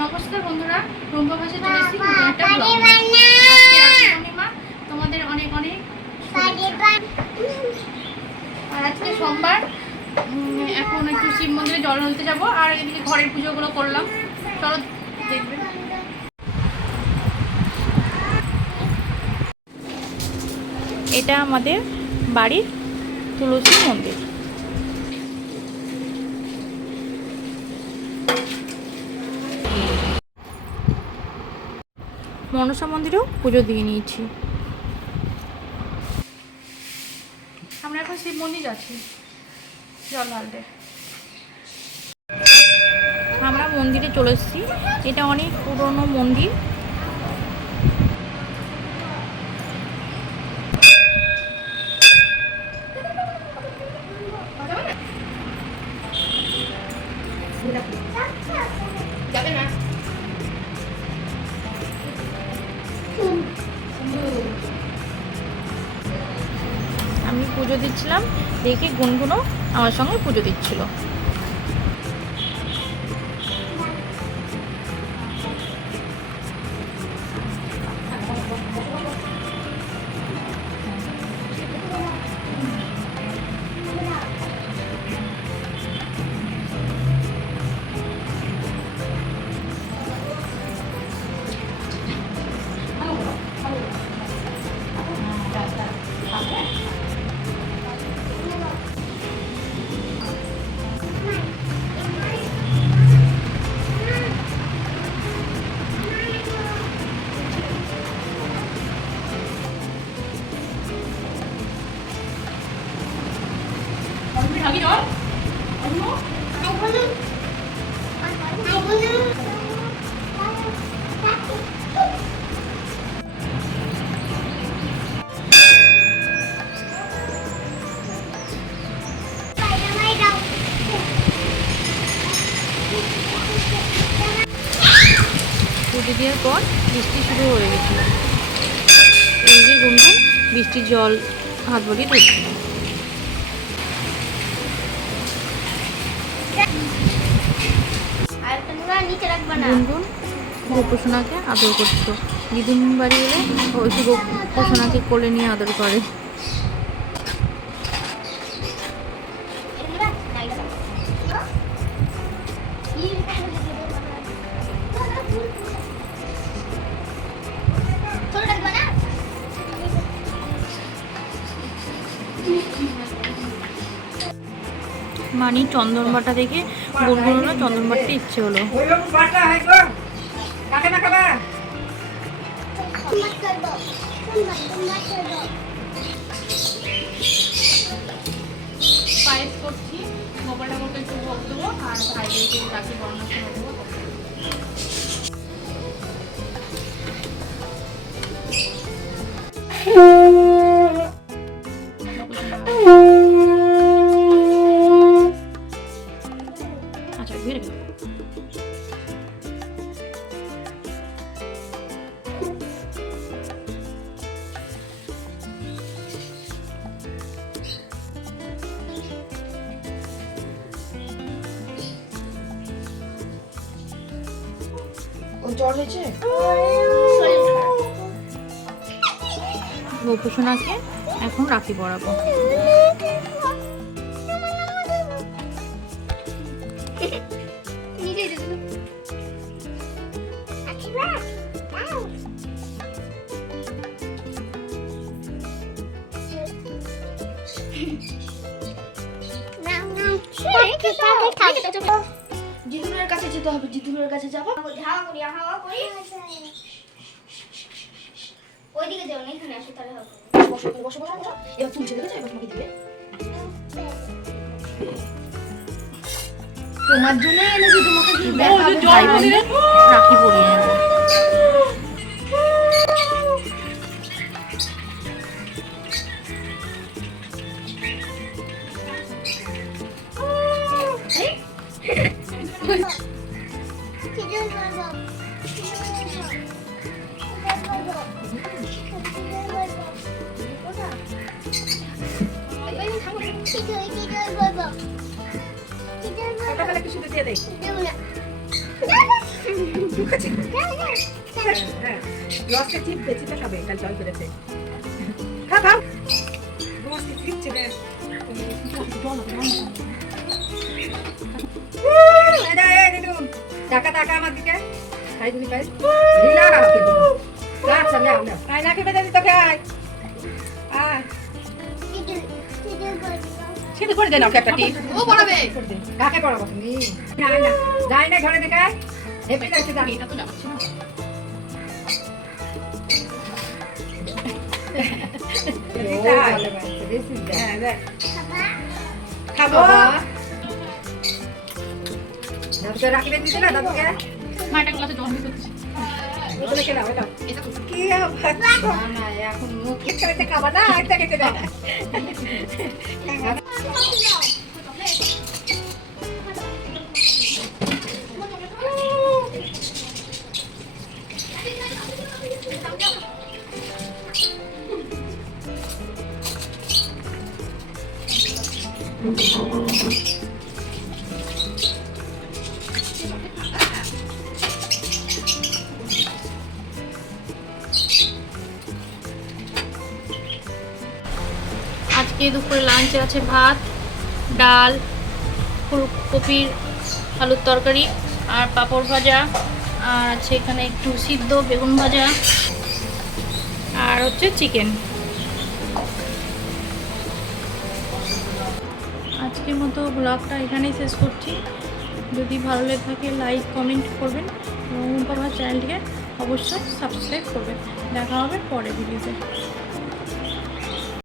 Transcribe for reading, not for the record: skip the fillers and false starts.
নমস্কার বন্ধুরা, রুম্পা ভাষা চলে এসেছি একটা ব্লগ। আজকে রাখি পূর্ণিমা, তোমাদের অনেক অনেক আর আজকে সোমবার। এখন একটু শিব মন্দিরে জল ঢালতে যাবো, আর এদিকে ঘরের পুজোগুলো করলাম। চলো দেখবে। এটা আমাদের বাড়ির তুলসী মন্দির। মনসা মন্দিরেও পুজো দিয়ে নিয়েছি। আমরা এখন শিব মন্দির যাচ্ছি জল ঢালতে। আমরা মন্দিরে চলে এসেছি। এটা অনেক পুরনো মন্দির। আমি পুজো দিচ্ছিলাম, দেখি গুনগুনও আমার সঙ্গে পুজো দিচ্ছিল। পুজো দেওয়ার পর বৃষ্টি শুরু হয়ে গেছিল। এই যে গুনগুন বৃষ্টির জল হাত ভরিয়ে ধরছিল। গুনগুন গোপোষণাকে আদর করছিল। দিদুন বাড়ি এলে ওই গোপোষণাকে কোলে নিয়ে আদর করে। মানি চন্দনবাটা দেখে গুনগুনও চন্দনবাটতে ইচ্ছে হলো। পায়েস করছি, গোপাল ঠাকুরকে একটু ভোগ দেবো, আর ভাইদেরকে রাখি বর্ণনা করে দেবো। আচ্ছা ঘুরে গেল। গোপোষণাকে এখন রাখি পরাবো। জিতুলের কাছে যেতে হবে, জিতুলের কাছে যাবো। ওইদিকে যাও না, এখানে আসো, তাহলে হবে। বসো বসো বসো বসো। এবার তুমি চলে যাও, এবার তোমাকে দিবে। তোমার জন্য এনেছি, তোমাকে কি দেখাবো? ভাই বোনদের রাখি পরিয়ে নেব। সকালে কিছু দিয়ে দেই। হ্যাঁ লসকে চিপবে চিপে খাবে কাল জল করেছে খা খাও লসকে চিপছে রে টাকা টাকা আমার দিকে খাই দিবি খাই লীলা রাখতে দেবো আচ্ছা নাও নাও আয় না খেবে দিবি তোকে আয় আয় সেটা করে দে না একটা টিপ ও পড়াবে। কাকে পড়াবো তুমি না না যাই না ঘরে দেখায় হেপি লাগছে যাবি এটা তো যাচ্ছে না। খাবো দাদুকে রাখবে দিতে না দাদুকে মা একটা গ্লাসে জল দিয়ে করতেছে। বলে খেলাও এটা এটা তো কি আবার না না এখন মুখ খেতে খাবা না এটা খেতে দাও আজকে দুপুরে লাঞ্চে আছে ভাত, ডাল, ফুলকপির আলুর তরকারি আর পাঁপড় ভাজা, আর আছে এখানে একটু সিদ্ধ বেগুন ভাজা আর হচ্ছে চিকেন। আজকের মতো ব্লগটা এখানেই শেষ করছি। যদি ভালো লেগে থাকে লাইক কমেন্ট করবেন এবং রুম্পা ভাই চ্যানেলটিকে অবশ্যই সাবস্ক্রাইব করবেন। দেখা হবে পরের ভিডিওতে।